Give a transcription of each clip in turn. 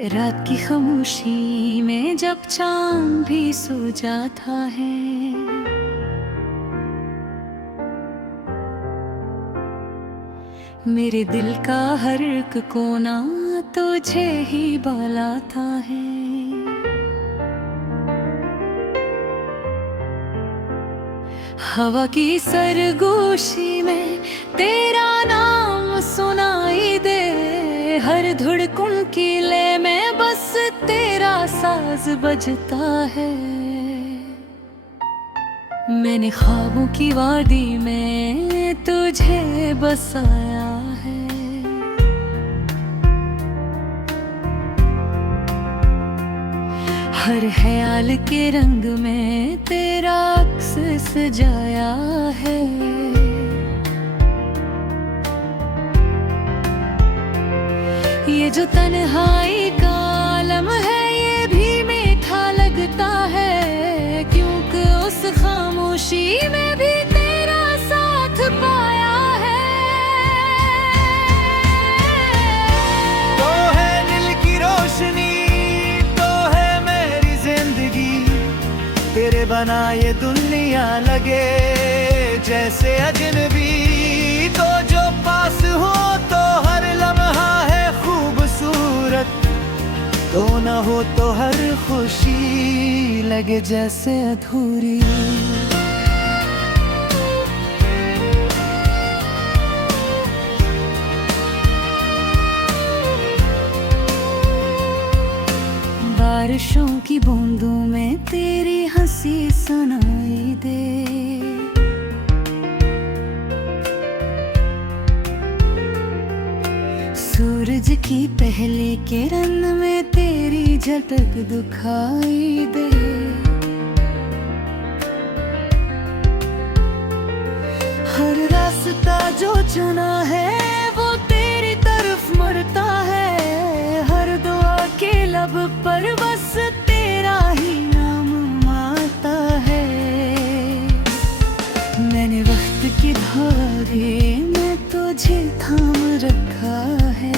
रात की खामोशी में जब चांद भी सो जाता है, मेरे दिल का हर एक कोना तुझे ही बुलाता है। हवा की सरगोशी में तेरा नाम सुनाई दे, हर धड़कन की ले में बस तेरा साज बजता है। मैंने ख्वाबों की वादी में तुझे बसाया है। हर ख्याल के रंग में तेरा अक्स सजाया है। ये जो तन्हाई का आलम है ये भी मीठा लगता है, क्योंकि उस खामोशी में भी तेरा साथ पाया है। तो है दिल की रोशनी, तो है मेरी जिंदगी, तेरे बना ये दुनिया लगे जैसे अजनबी। तो जो पास हो तो हर लम्हा है खूबसूरत, तो न हो तो हर खुशी लगे जैसे अधूरी। बारिशों की बूंदों में तेरी हंसी सुनाई दे, सूरज की पहली किरण में तेरी झलक दिखाई दे। हर रास्ता जो चुना है वो तेरी तरफ मुड़ता है, हर दुआ के लब पर बस तेरा ही नाम आता है। मैंने वक्त की धारे में तुझे थाम रखा है।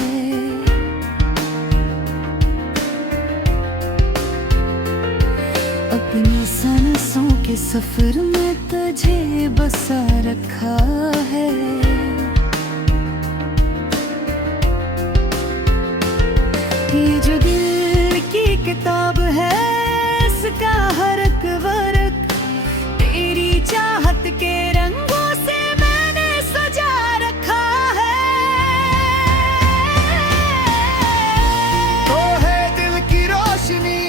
अपनी सांसों के सफर में तुझे बसा रखा है। ये जो दिल की किताब है इसका हर एक वर्क तेरी चाहत के रंगों से मैंने सजा रखा है। तो है दिल की रोशनी,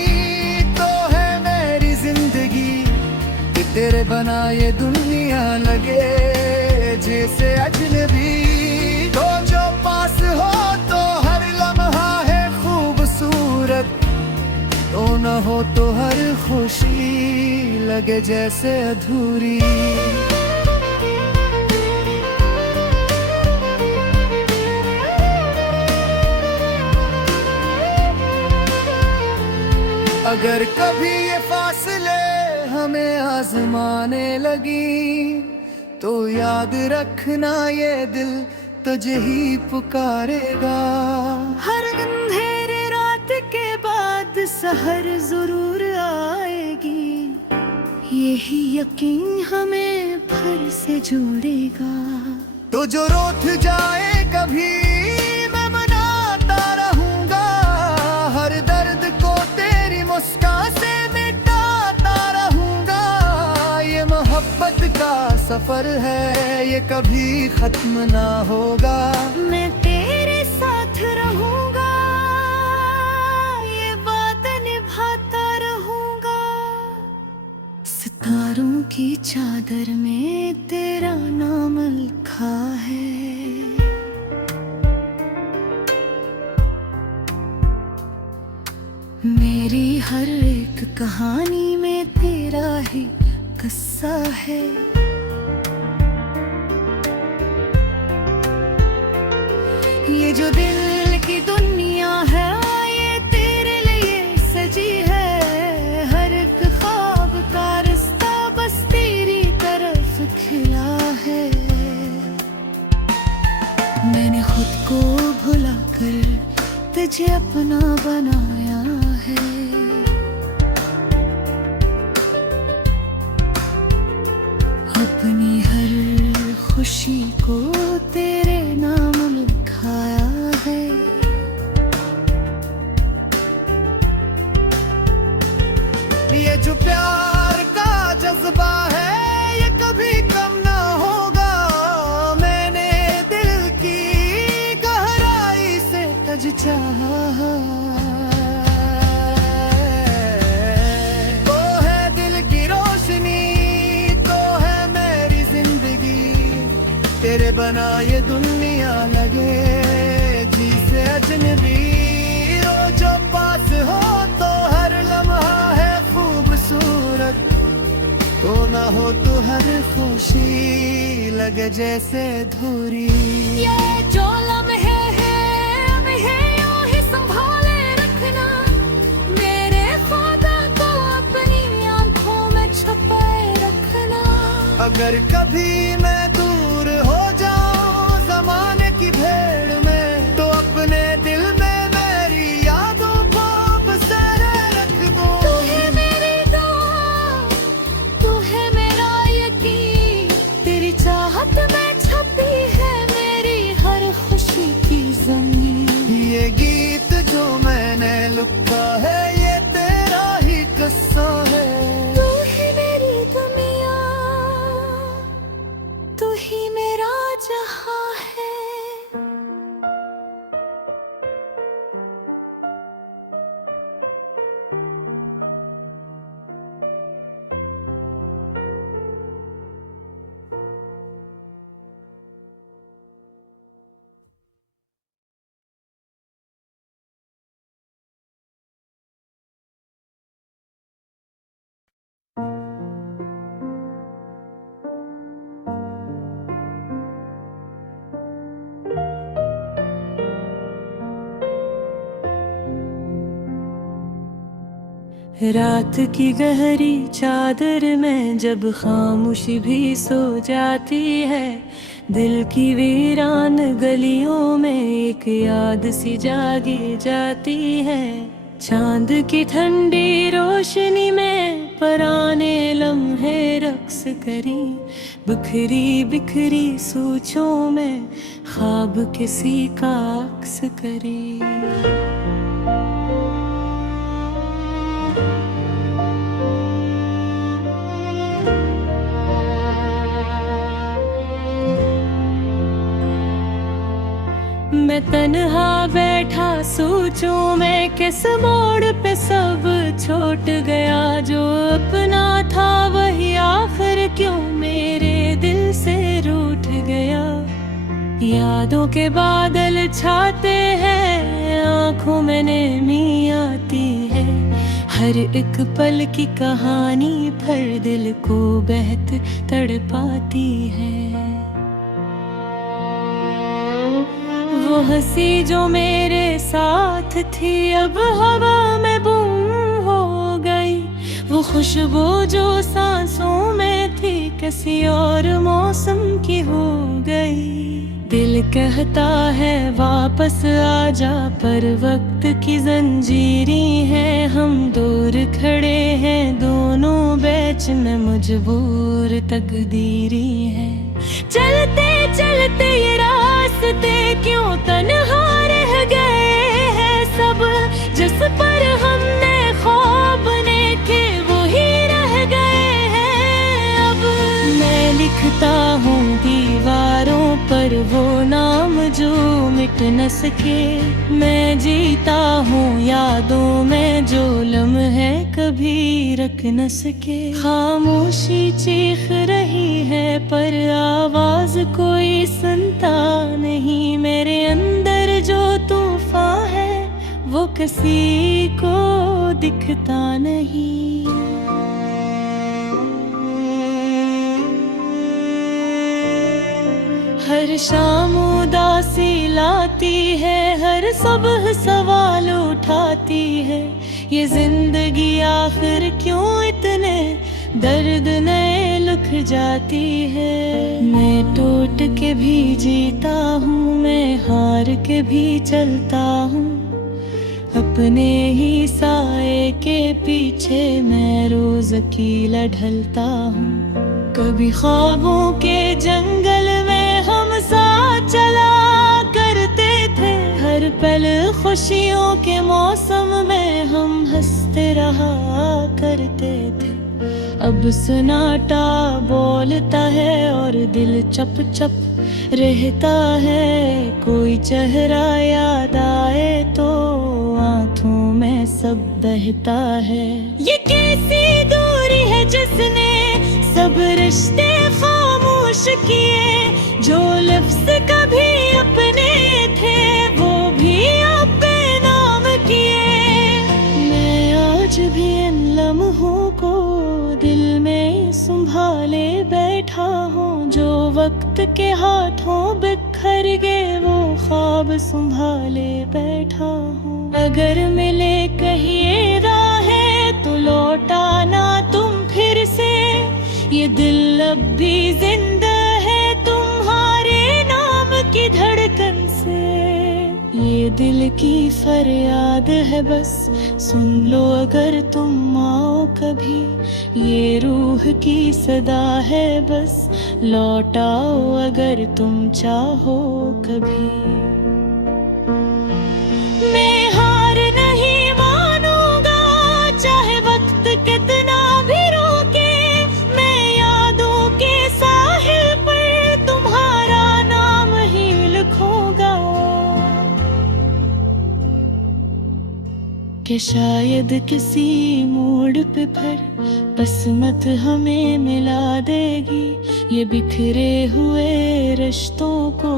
तो है मेरी जिंदगी, कि तेरे बना ये दुनिया लगे जैसे अजनबी। तो जो पास हो तो हर लम्हा है खूबसूरत, तो न हो तो हर खुशी लगे जैसे अधूरी। अगर कभी ये फासले हमें आजमाने लगी, तो याद रखना ये दिल तुझे ही पुकारेगा। हर अंधेरे रात के बाद सहर जरूर आएगी, यही यकीन हमें फिर से जोड़ेगा। तो जो रूठ जाए कभी मैं मनाता रहूंगा, हर दर्द को तेरी मुस्कान से मिटाता रहूंगा। ये मोहब्बत का सफर है ये कभी खत्म ना होगा। मैं तेरे साथ रहूंगा, ये वादा निभाता रहूंगा। सितारों की चादर में तेरा नाम लिखा है। मेरी हर एक कहानी में तेरा ही किस्सा है। ये जो दिल की दुनिया है ये तेरे लिए सजी है, हर एक ख्वाब का रास्ता बस तेरी तरफ खिला है। मैंने खुद को भुला कर तुझे अपना बनाया है। अपनी हर खुशी को तेरे नाम लिखाया है। ये जो प्यार का जज्बा है ये कभी कम ना होगा। मैंने दिल की गहराई से तुझ चाहा। तो है दिल की रोशनी, तो है मेरी जिंदगी। तेरे बना ये दुनिया लगे जी से अजनबी। रोज पास हो तो हर लम्हा है खूबसूरत, तो ना हो तो हर खुशी लगे जैसे धूरी। ये जो लम्हे हैं हमें यूं ही संभाले रखना। मेरे ख्वाबों को अपनी आंखों में छुपाए रखना। अगर कभी मैं दूर हो जाऊं जमाने की भीड़ में, तो अपने दिल में मेरी यादों को बसेरे रख दो। तू है मेरी दुआ, तू है मेरा यकीन। तेरी चाहत में छपी है मेरी हर खुशी की ज़मीन। ये गीत जो मैंने लिखा है ये तेरा ही किस्सा है। तू ही मेरी दुनिया, तू ही मेरा जहां है। रात की गहरी चादर में जब खामोशी भी सो जाती है, दिल की वीरान गलियों में एक याद सी जागी जाती है। चांद की ठंडी रोशनी में पराने लम्हे रक्स करी, बिखरी बिखरी सोचों में ख्वाब किसी का अक्स करी। मैं तन्हा बैठा सोचूं मैं किस मोड़ पे सब छूट गया। जो अपना था वही आखिर क्यों मेरे दिल से रूठ गया। यादों के बादल छाते हैं, आंखों में नमी आती है। हर एक पल की कहानी भर दिल को बहत तड़पाती है। वो हंसी जो मेरे साथ थी अब हवा में गुम हो गई। वो खुशबू जो सांसों में थी किसी और मौसम की हो गई। दिल कहता है वापस आजा, पर वक्त की जंजीरी है। हम दूर खड़े हैं दोनों बीच में मजबूर तकदीरी है। चलते चलते ये रास्ते क्यों तन्हा रह गए हैं सब। जिस पर हमने ख्वाब देखे वो ही रह गए हैं अब। मैं लिखता हूँ दीवारों पर वो नाम जो मिट न सके। मैं जीता हूँ यादों में जो लम्हे कभी रख न सके। खामोशी चीख रही है पर आवाज कोई सुनता नहीं। मेरे अंदर जो तूफान है वो किसी को दिखता नहीं। हर शाम उदासी लाती है, हर सुबह सवाल उठाती है। ये जिंदगी आखिर क्यों इतने दर्द नए लिख जाती है। मैं टूट के भी जीता हूँ, मैं हार के भी चलता हूँ। अपने ही साए के पीछे मैं रोज अकेला ढलता हूँ। कभी ख्वाबों के जंगल में हम साथ चला करते थे, हर पल खुशियों के मौसम में हम हंसते रहा करते थे। अब सन्नाटा बोलता है और दिल चप चप रहता है, कोई चेहरा याद आए तो आंखों में सब बहता है। ये कैसी दूरी है जिसने सब रिश्ते खामोश किए, जो लफ्ज कभी अपने थे वो भी अपने नाम किए। मैं आज भी इन लम्हों को दिल में संभाले बैठा हूँ, जो वक्त के हाथों बिखर गए वो ख्वाब संभाले बैठा हूँ। अगर मिले कहीं राहें तो लौटाना तुम फिर से, ये दिल अब भी जिंदा है तुम्हारे नाम की धड़कन से। ये दिल की फरियाद है बस सुन लो अगर तुम आओ कभी, ये रूह की सदा है बस लौटाओ अगर तुम चाहो कभी। मैं हार नहीं मानूंगा चाहे वक्त कितना भी रोके, मैं यादों के साहिल पर तुम्हारा नाम ही लिखूंगा। कि शायद किसी मोड़ पे फिर किस्मत हमें मिला देगी, ये बिखरे हुए रिश्तों को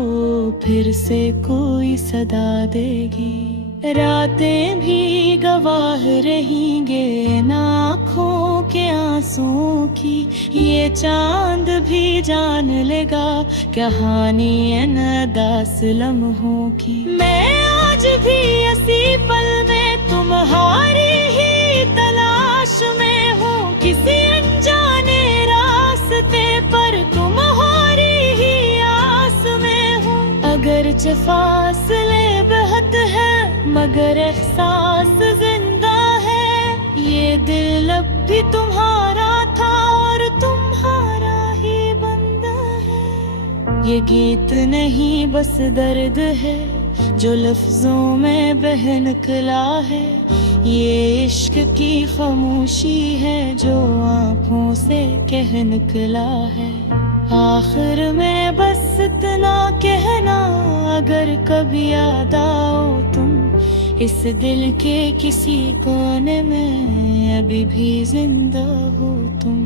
फिर से कोई सदा देगी। रातें भी गवाह रहेंगे इन आँखों के आंसुओं की, ये चांद भी जान लेगा कहानी इन दास लम्हों की। मैं आज भी इसी पल में तुम्हारी ही तलाश में हूँ, किसी अनजाने रास्ते पर तुम्हारी ही आस में हूँ। अगरचे फासले बहुत है मगर एहसास जिंदा है, ये दिल अब भी तुम्हारा था और तुम्हारा ही बंदा है। ये गीत नहीं बस दर्द है जो लफ्जों में बह निकला है, ये इश्क की खामोशी है जो आँखों से कह निकला है। आखिर में बस इतना कहना, अगर कभी याद आओ तुम इस दिल के किसी कोने में, अभी भी जिंदा हो तुम।